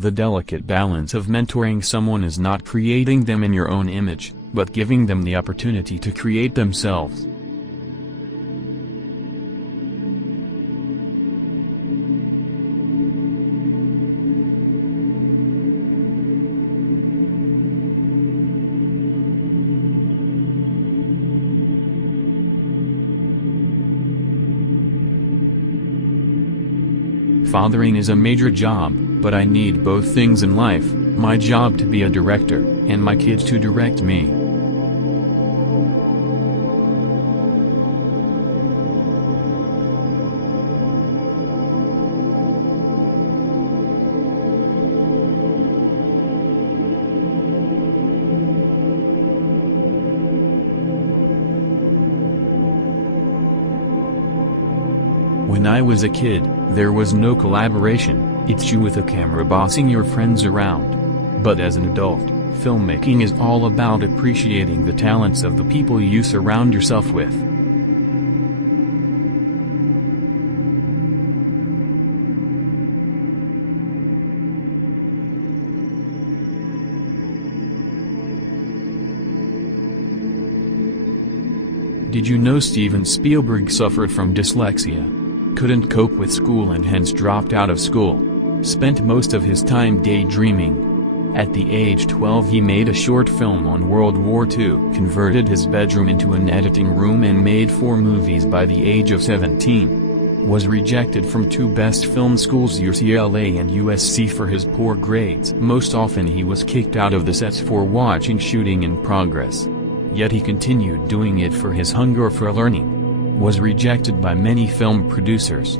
The delicate balance of mentoring someone is not creating them in your own image, but giving them the opportunity to create themselves. Fathering is a major job, but I need both things in life, my job to be a director, and my kids to direct me. When I was a kid, there was no collaboration, it's you with a camera bossing your friends around. But as an adult, filmmaking is all about appreciating the talents of the people you surround yourself with. Did you know Steven Spielberg suffered from dyslexia? Couldn't cope with school and hence dropped out of school. Spent most of his time daydreaming. At the age 12 he made a short film on World War II, converted his bedroom into an editing room and made 4 movies by the age of 17. Was rejected from 2 best film schools, UCLA and USC, for his poor grades. Most often he was kicked out of the sets for watching shooting in progress. Yet he continued doing it for his hunger for learning. Was rejected by many film producers.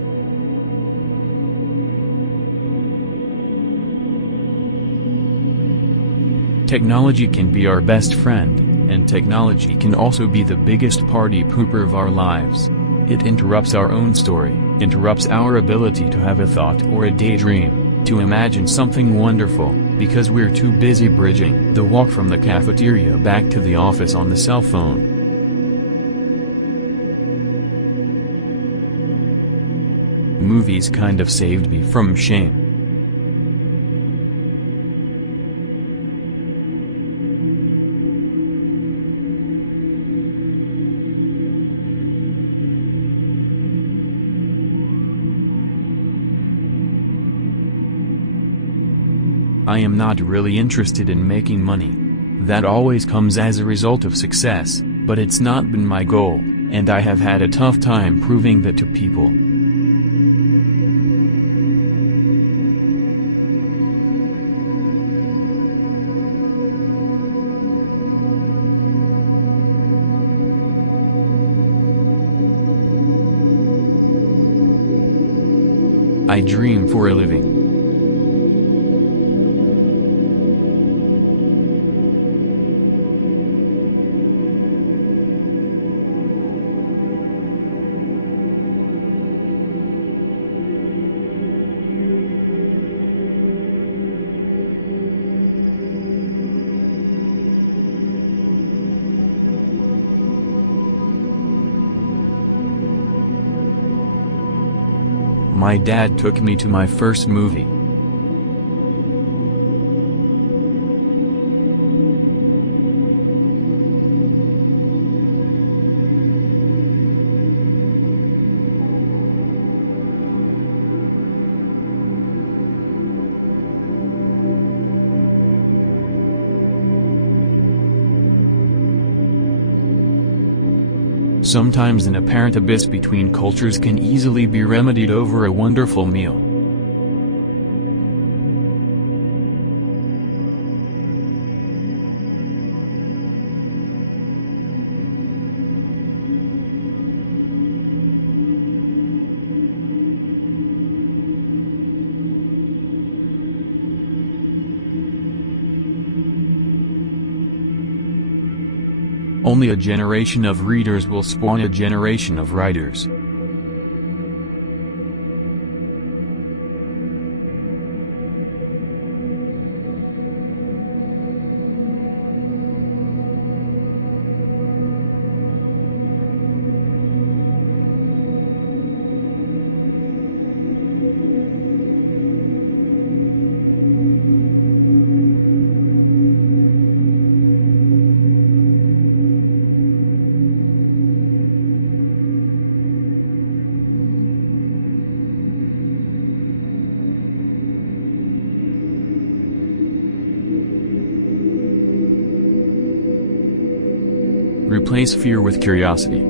Technology can be our best friend, and technology can also be the biggest party pooper of our lives. It interrupts our own story, interrupts our ability to have a thought or a daydream, to imagine something wonderful, because we're too busy bridging the walk from the cafeteria back to the office on the cell phone. Movies kind of saved me from shame. I am not really interested in making money. That always comes as a result of success, but it's not been my goal, and I have had a tough time proving that to people. I dream for a living. My dad took me to my first movie. Sometimes an apparent abyss between cultures can easily be remedied over a wonderful meal. Only a generation of readers will spawn a generation of writers. Replace fear with curiosity.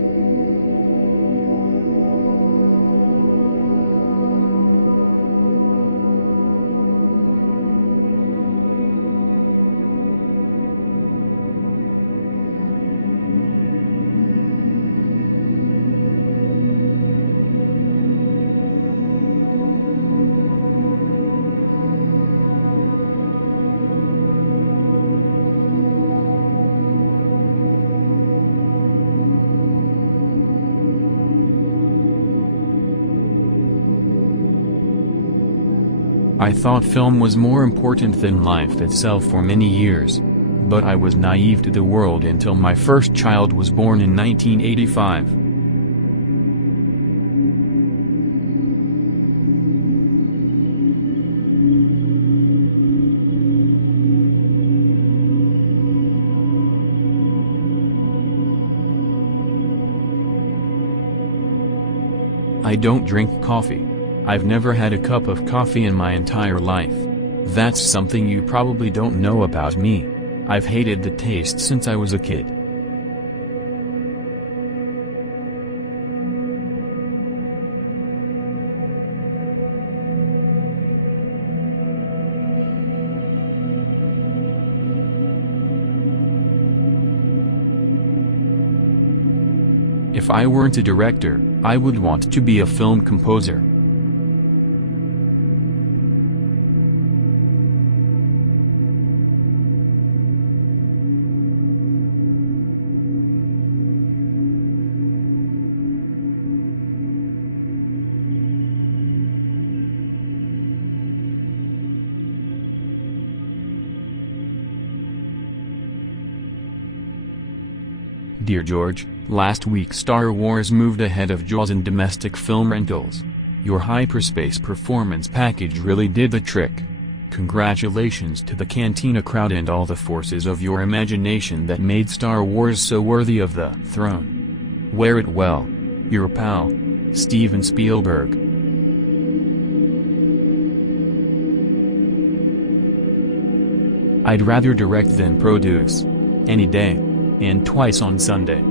I thought film was more important than life itself for many years. But I was naive to the world until my first child was born in 1985. I don't drink coffee. I've never had a cup of coffee in my entire life. That's something you probably don't know about me. I've hated the taste since I was a kid. If I weren't a director, I would want to be a film composer. Dear George, last week Star Wars moved ahead of Jaws in domestic film rentals. Your hyperspace performance package really did the trick. Congratulations to the Cantina crowd and all the forces of your imagination that made Star Wars so worthy of the throne. Wear it well. Your pal, Steven Spielberg. I'd rather direct than produce. Any day. And twice on Sunday.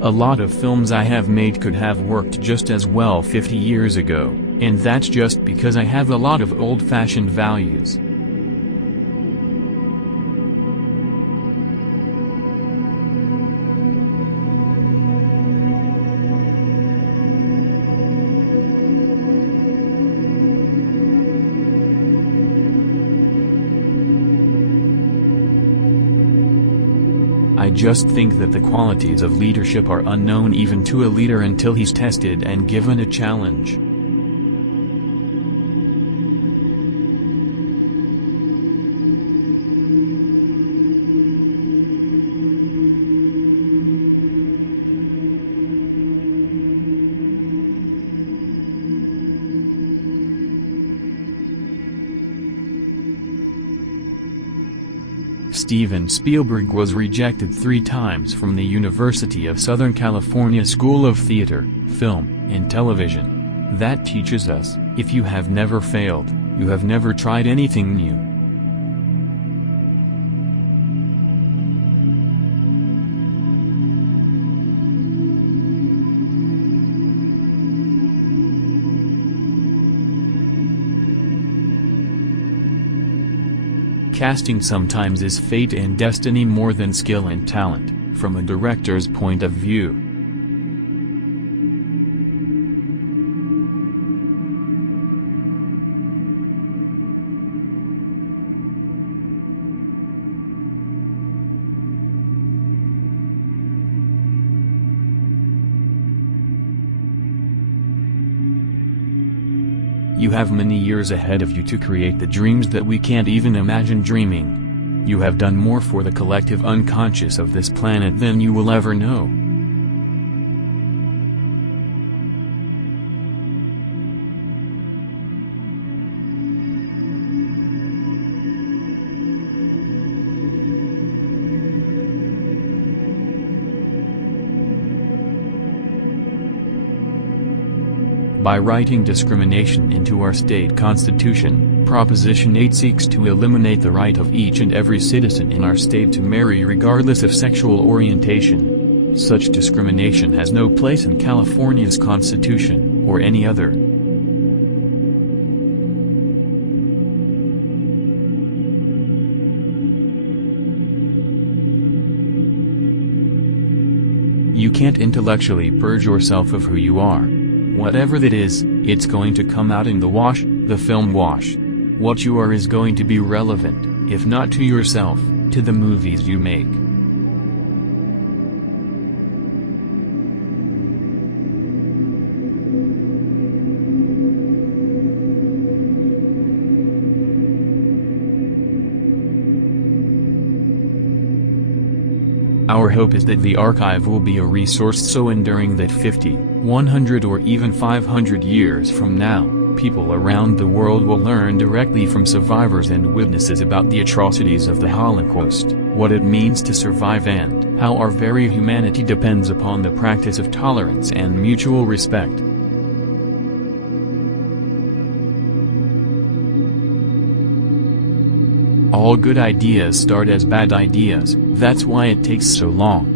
A lot of films I have made could have worked just as well 50 years ago. And that's just because I have a lot of old-fashioned values. I just think that the qualities of leadership are unknown even to a leader until he's tested and given a challenge. Steven Spielberg was rejected 3 times from the University of Southern California School of Theater, Film, and Television. That teaches us, if you have never failed, you have never tried anything new. Casting sometimes is fate and destiny more than skill and talent, from a director's point of view. You have many years ahead of you to create the dreams that we can't even imagine dreaming. You have done more for the collective unconscious of this planet than you will ever know. By writing discrimination into our state constitution, Proposition 8 seeks to eliminate the right of each and every citizen in our state to marry regardless of sexual orientation. Such discrimination has no place in California's constitution, or any other. You can't intellectually purge yourself of who you are. Whatever that is, it's going to come out in the wash, the film wash. What you are is going to be relevant, if not to yourself, to the movies you make. Our hope is that the archive will be a resource so enduring that 50, 100 or even 500 years from now, people around the world will learn directly from survivors and witnesses about the atrocities of the Holocaust, what it means to survive and how our very humanity depends upon the practice of tolerance and mutual respect. All good ideas start as bad ideas, that's why it takes so long.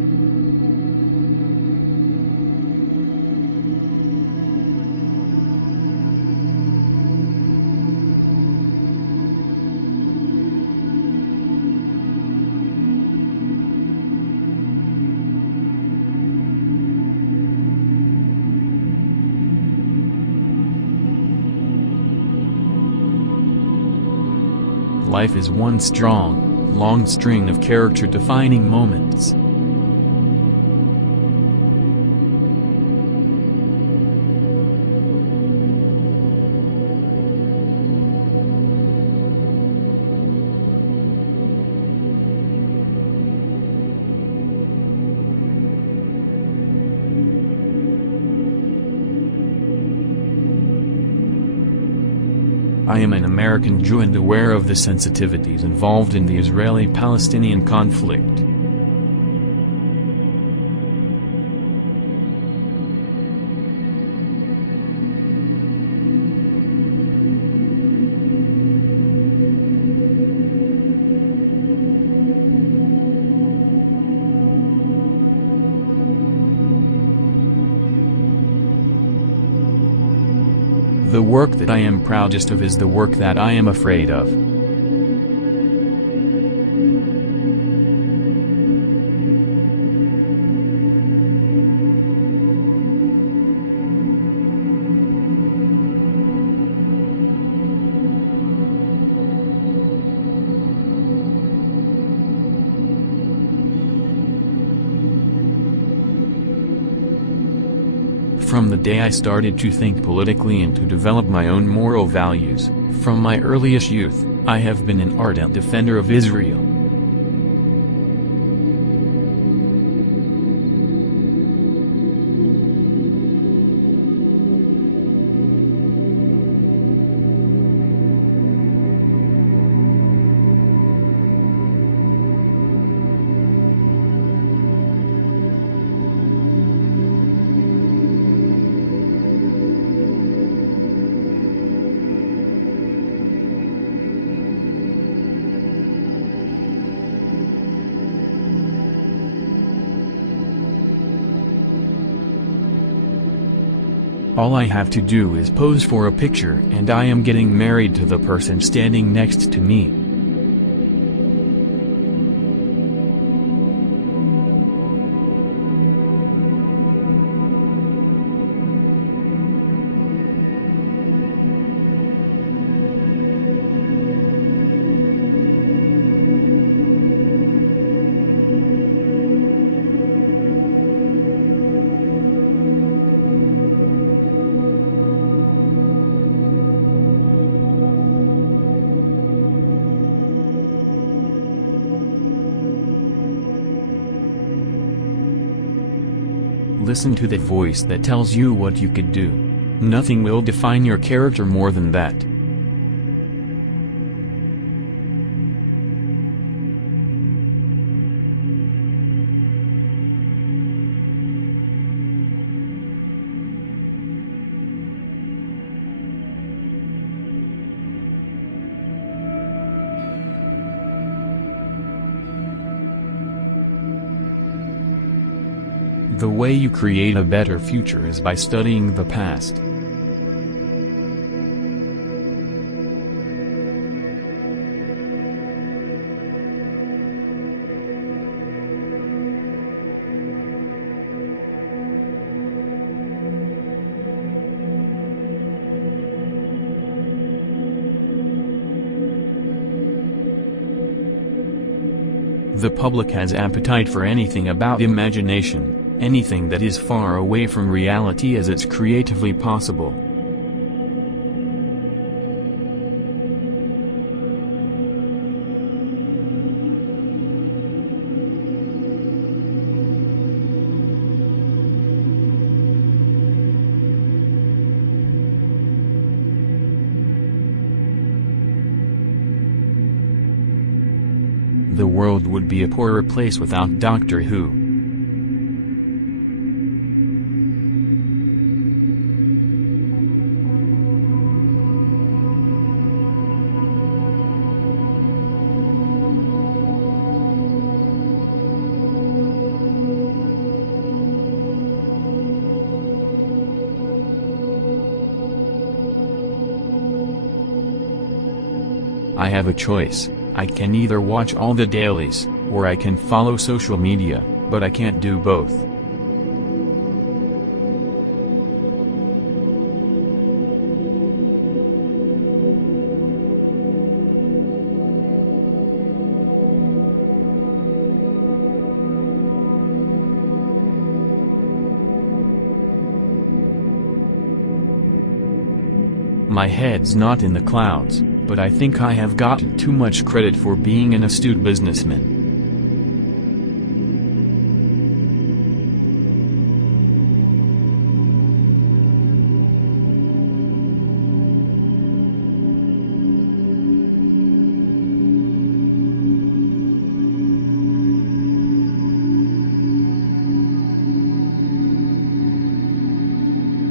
Life is one strong, long string of character-defining moments. I am an American Jew and aware of the sensitivities involved in the Israeli-Palestinian conflict. The work that I am proudest of is the work that I am afraid of. From the day I started to think politically and to develop my own moral values, from my earliest youth, I have been an ardent defender of Israel. All I have to do is pose for a picture and I am getting married to the person standing next to me. Listen to the voice that tells you what you could do. Nothing will define your character more than that. The way you create a better future is by studying the past. The public has appetite for anything about imagination, anything that is far away from reality as it's creatively possible. The world would be a poorer place without Doctor Who. I have a choice. I can either watch all the dailies, or I can follow social media, but I can't do both. My head's not in the clouds, but I think I have gotten too much credit for being an astute businessman.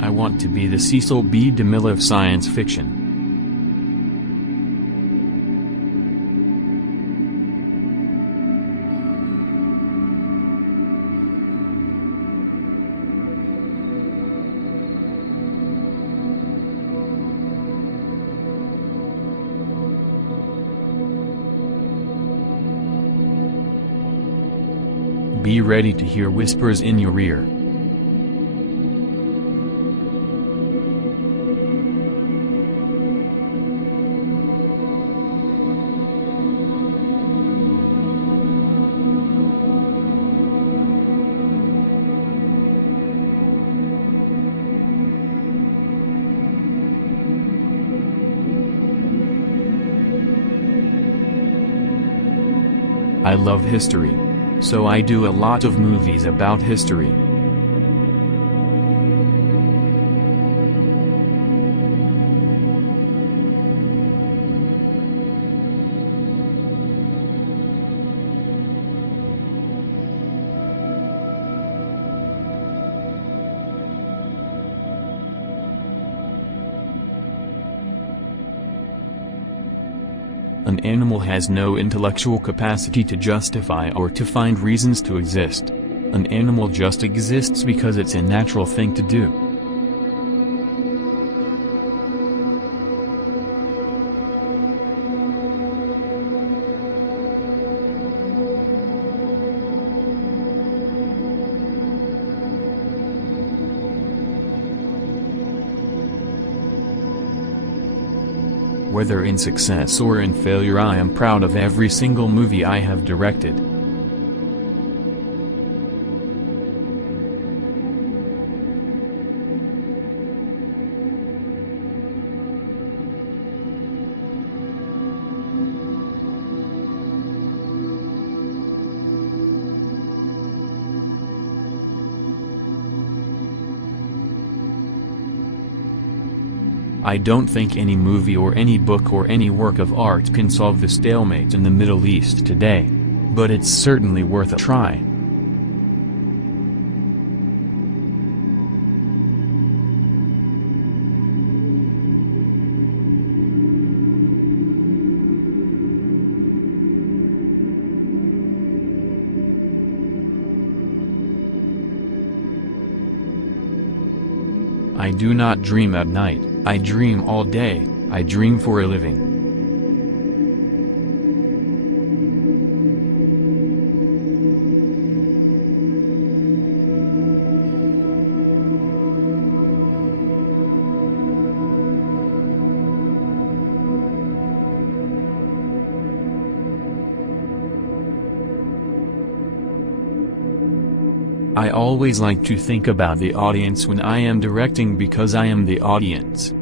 I want to be the Cecil B. DeMille of science fiction. Be ready to hear whispers in your ear. I love history. So I do a lot of movies about history. An animal has no intellectual capacity to justify or to find reasons to exist. An animal just exists because it's a natural thing to do. Whether in success or in failure, I am proud of every single movie I have directed. I don't think any movie or any book or any work of art can solve the stalemate in the Middle East today. But it's certainly worth a try. I do not dream at night, I dream all day, I dream for a living. I always like to think about the audience when I am directing because I am the audience.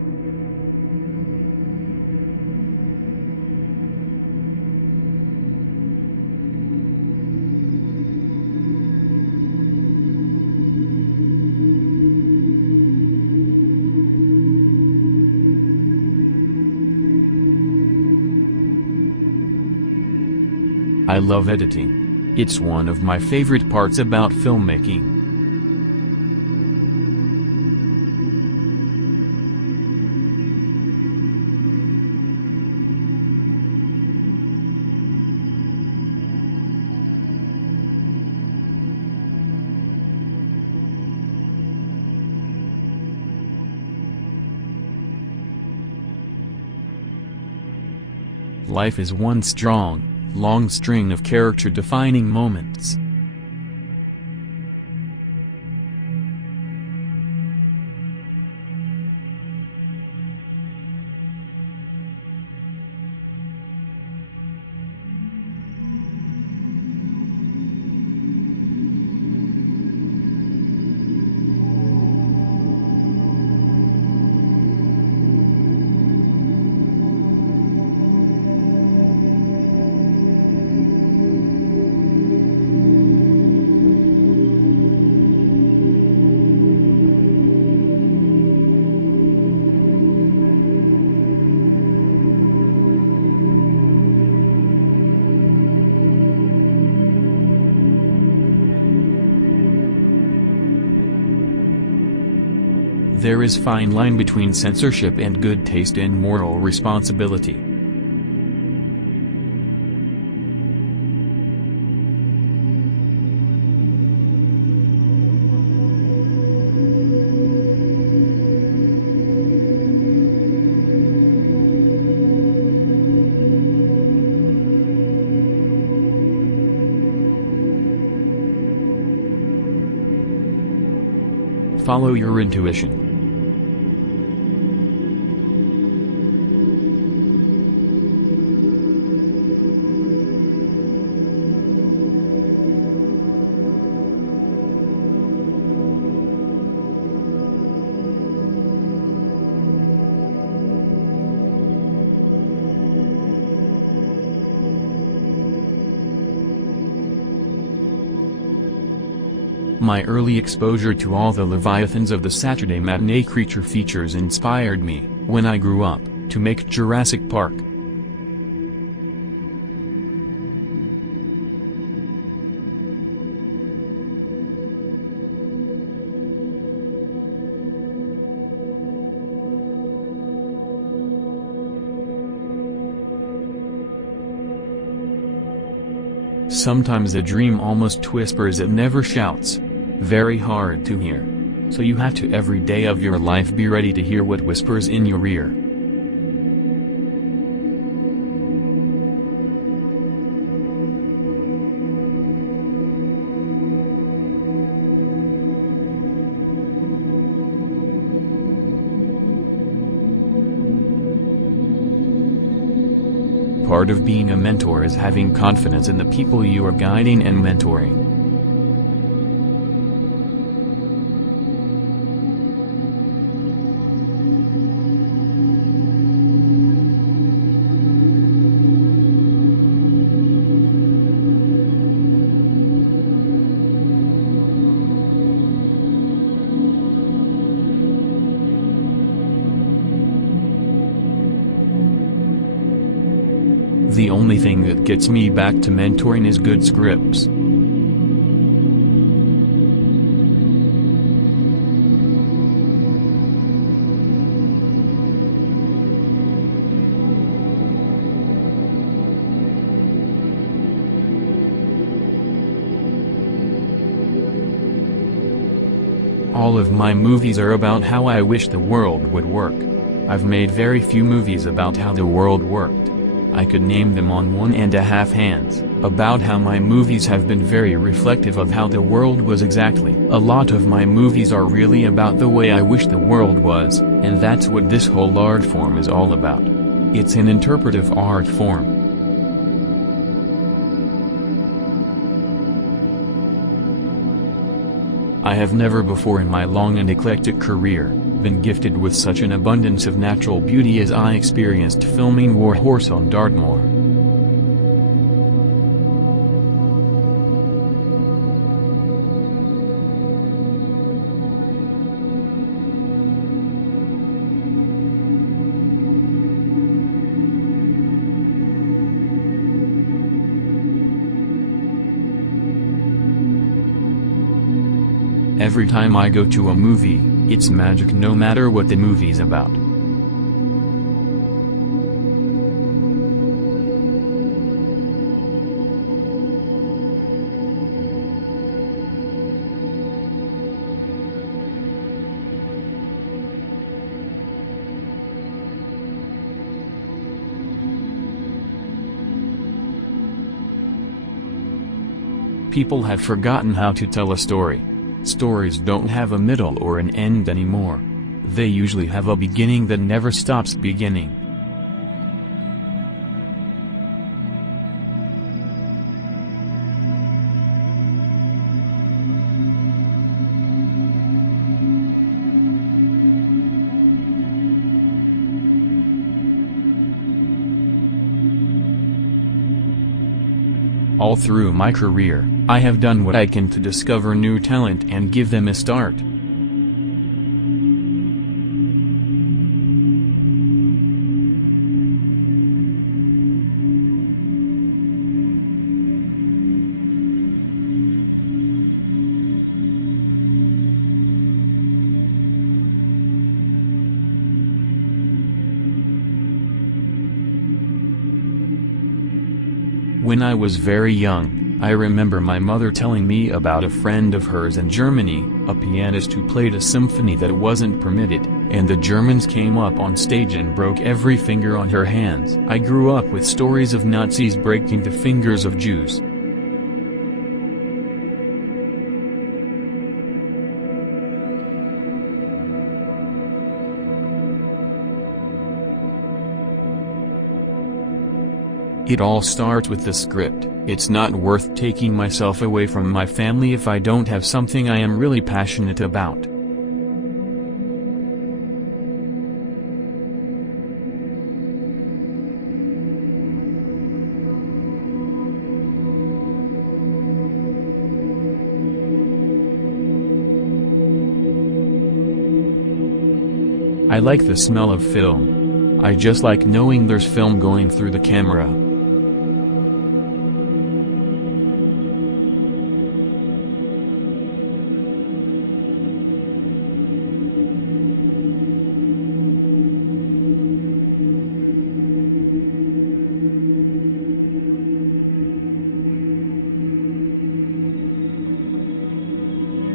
I love editing. It's one of my favorite parts about filmmaking. Life is one strong, long string of character-defining moments. There is fine line between censorship and good taste and moral responsibility. Follow your intuition. My early exposure to all the leviathans of the Saturday matinee creature features inspired me, when I grew up, to make Jurassic Park. Sometimes a dream almost whispers, it never shouts. Very hard to hear. So you have to every day of your life be ready to hear what whispers in your ear. Part of being a mentor is having confidence in the people you are guiding and mentoring. The only thing that gets me back to mentoring is good scripts. All of my movies are about how I wish the world would work. I've made very few movies about how the world worked. I could name them on 1.5 hands. About how my movies have been very reflective of how the world was exactly. A lot of my movies are really about the way I wish the world was, and that's what this whole art form is all about. It's an interpretive art form. I have never before in my long and eclectic career been gifted with such an abundance of natural beauty as I experienced filming War Horse on Dartmoor. Every time I go to a movie, it's magic no matter what the movie's about. People have forgotten how to tell a story. Stories don't have a middle or an end anymore. They usually have a beginning that never stops beginning. All through my career, I have done what I can to discover new talent and give them a start. When I was very young, I remember my mother telling me about a friend of hers in Germany, a pianist who played a symphony that wasn't permitted, and the Germans came up on stage and broke every finger on her hands. I grew up with stories of Nazis breaking the fingers of Jews. It all starts with the script. It's not worth taking myself away from my family if I don't have something I am really passionate about. I like the smell of film. I just like knowing there's film going through the camera.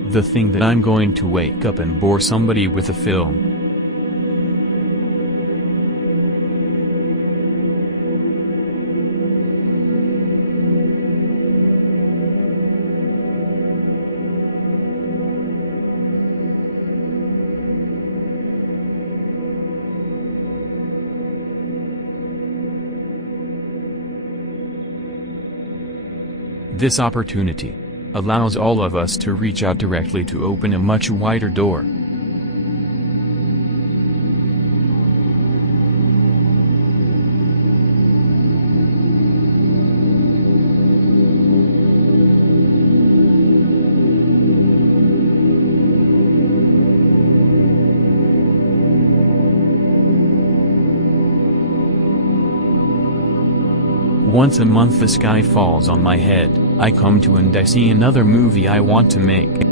The thing that I'm going to wake up and bore somebody with a film. This opportunity allows all of us to reach out directly to open a much wider door. Once a month the sky falls on my head, I come to and I see another movie I want to make.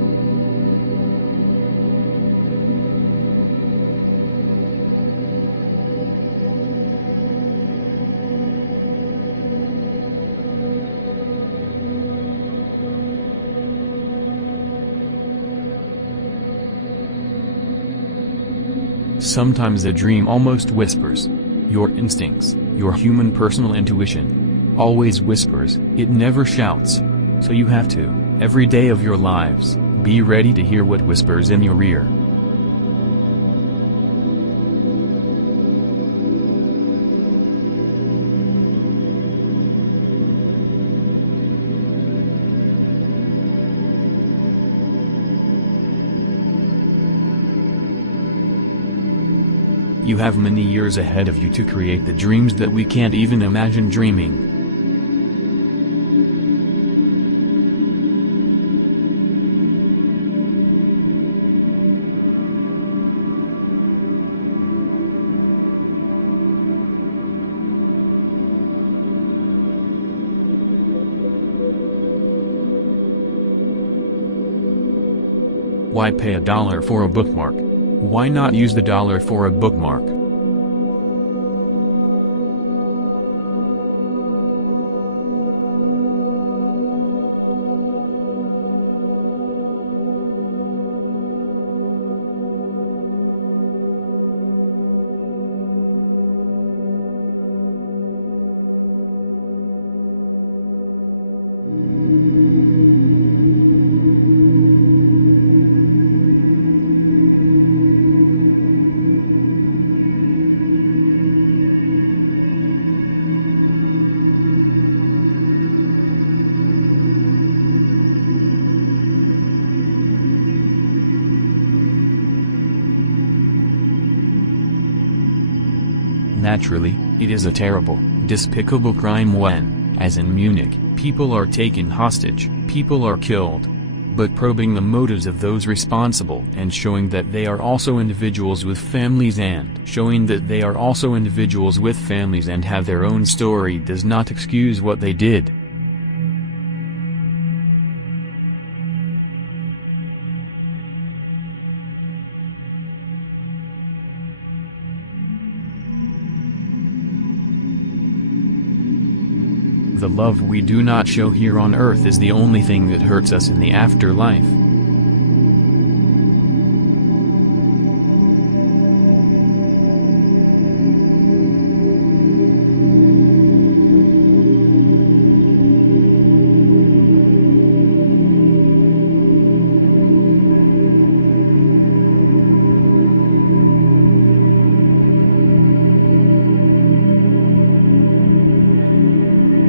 Sometimes a dream almost whispers. Your instincts, your human personal intuition, always whispers, it never shouts. So you have to, every day of your lives, be ready to hear what whispers in your ear. You have many years ahead of you to create the dreams that we can't even imagine dreaming. Why pay $1 for a bookmark? Why not use the dollar for a bookmark? Naturally, it is a terrible, despicable crime when, as in Munich, people are taken hostage, people are killed. But probing the motives of those responsible and showing that they are also individuals with families and have their own story does not excuse what they did. The love we do not show here on earth is the only thing that hurts us in the afterlife.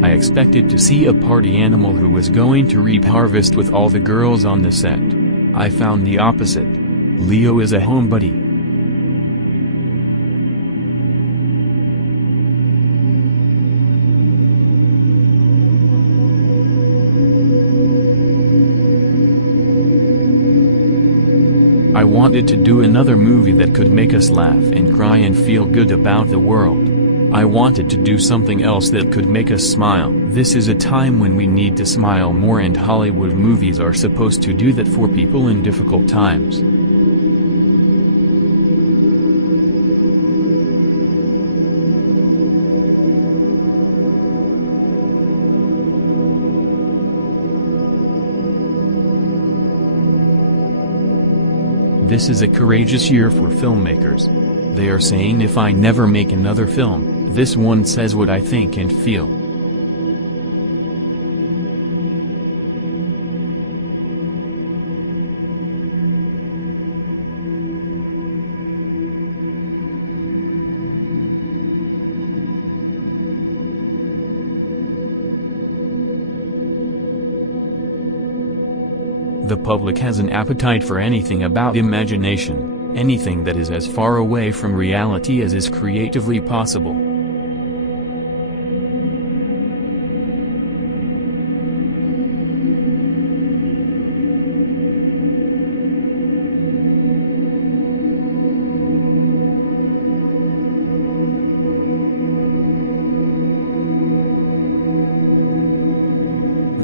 I expected to see a party animal who was going to reap harvest with all the girls on the set. I found the opposite. Leo is a homebody. I wanted to do another movie that could make us laugh and cry and feel good about the world. I wanted to do something else that could make us smile. This is a time when we need to smile more, and Hollywood movies are supposed to do that for people in difficult times. This is a courageous year for filmmakers. They are saying, if I never make another film, this one says what I think and feel. The public has an appetite for anything about imagination, anything that is as far away from reality as is creatively possible.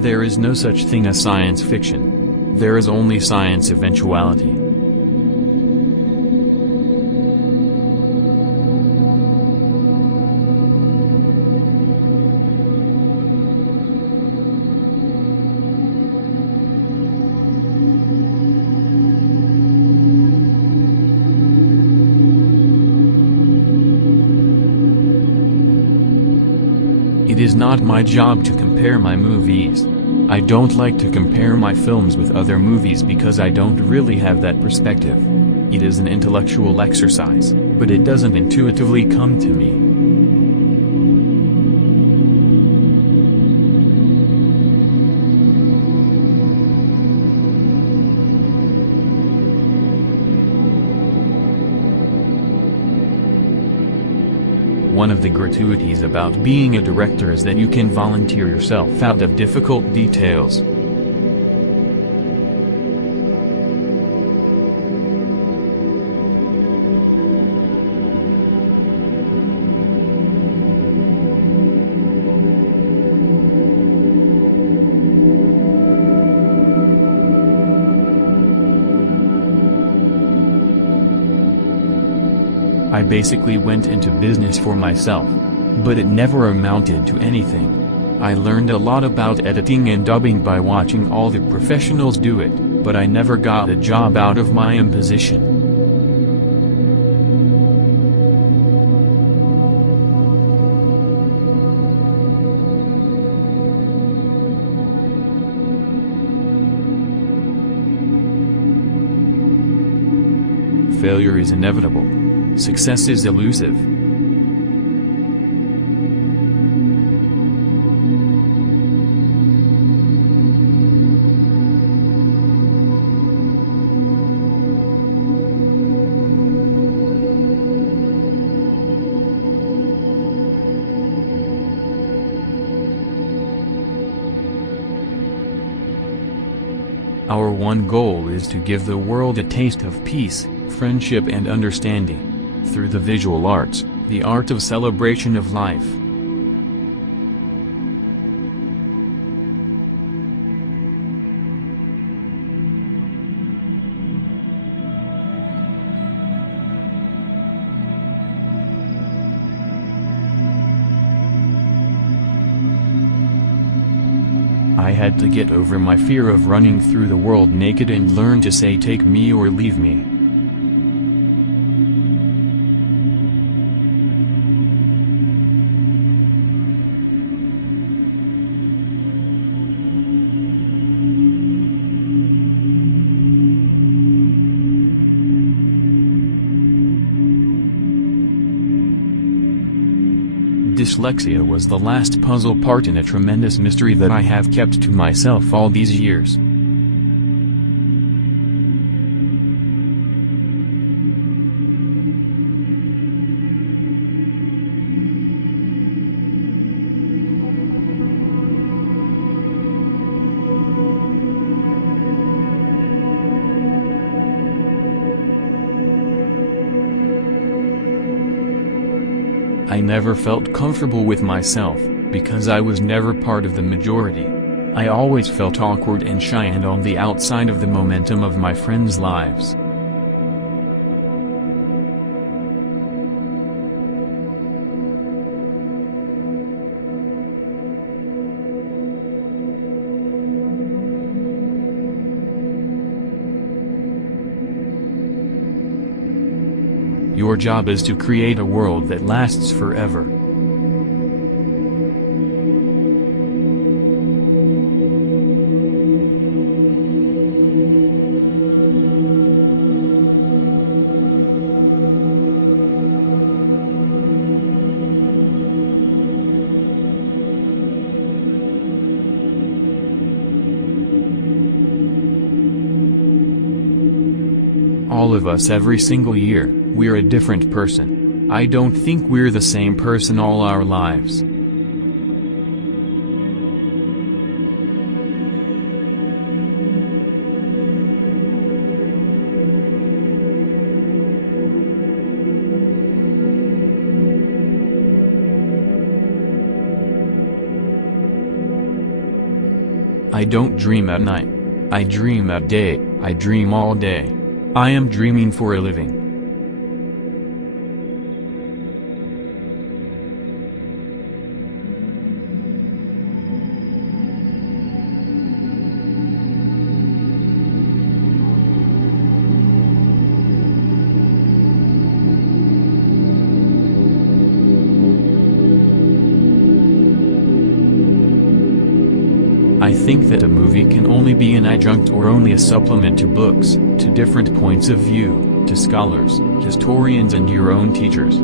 There is no such thing as science fiction. There is only science eventuality. not my job to compare my movies. I don't like to compare my films with other movies because I don't really have that perspective. It is an intellectual exercise, but it doesn't intuitively come to me. One of the gratuities about being a director is that you can volunteer yourself out of difficult details. I basically went into business for myself. But it never amounted to anything. I learned a lot about editing and dubbing by watching all the professionals do it, but I never got a job out of my imposition. Failure is inevitable. Success is elusive. Our one goal is to give the world a taste of peace, friendship and understanding. Through the visual arts, the art of celebration of life. I had to get over my fear of running through the world naked and learn to say take me or leave me. Dyslexia was the last puzzle part in a tremendous mystery that I have kept to myself all these years. I never felt comfortable with myself, because I was never part of the majority. I always felt awkward and shy and on the outside of the momentum of my friends' lives. Your job is to create a world that lasts forever. All of us every single year, we're a different person. I don't think we're the same person all our lives. I don't dream at night. I dream at day. I dream all day. I am dreaming for a living. I think that a movie can only be an adjunct or only a supplement to books, to different points of view, to scholars, historians and your own teachers.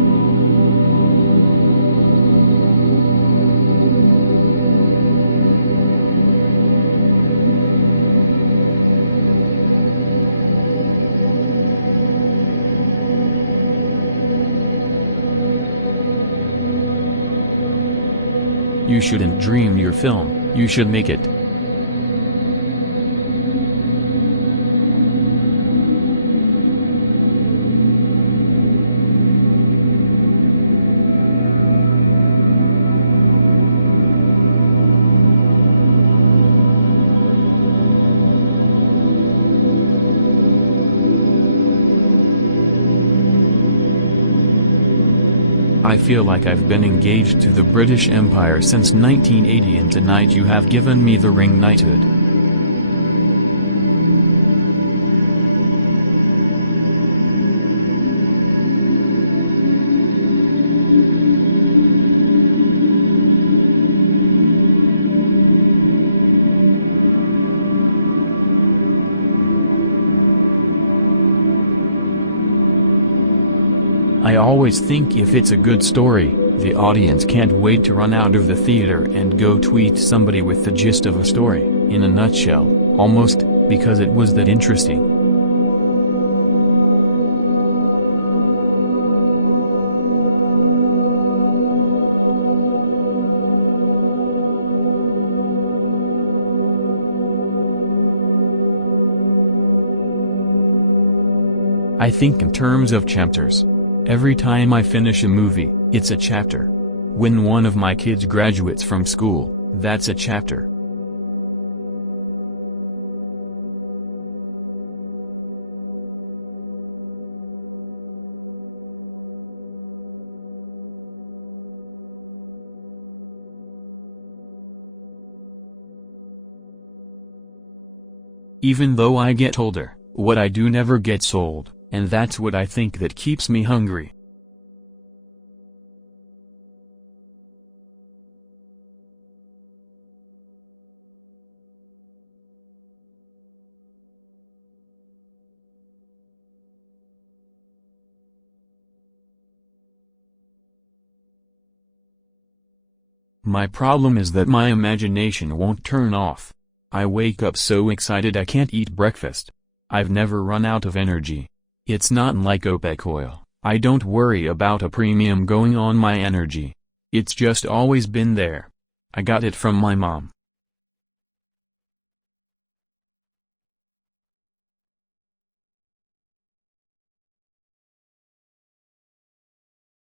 You shouldn't dream your film, you should make it. I feel like I've been engaged to the British Empire since 1980, and tonight you have given me the ring knighthood. I always think if it's a good story, the audience can't wait to run out of the theater and go tweet somebody with the gist of a story, in a nutshell, almost, because it was that interesting. I think in terms of chapters. Every time I finish a movie, it's a chapter. When one of my kids graduates from school, that's a chapter. Even though I get older, what I do never gets old. And that's what I think that keeps me hungry. My problem is that my imagination won't turn off. I wake up so excited I can't eat breakfast. I've never run out of energy. It's not like OPEC oil. I don't worry about a premium going on my energy. It's just always been there. I got it from my mom.